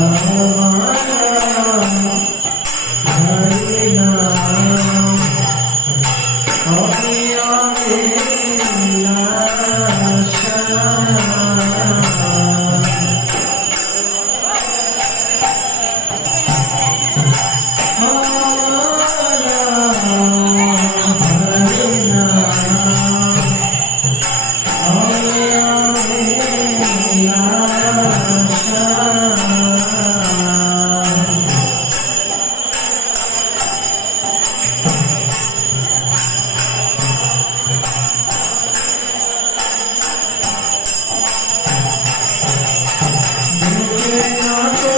Ah, ah, ah, ah. Santo.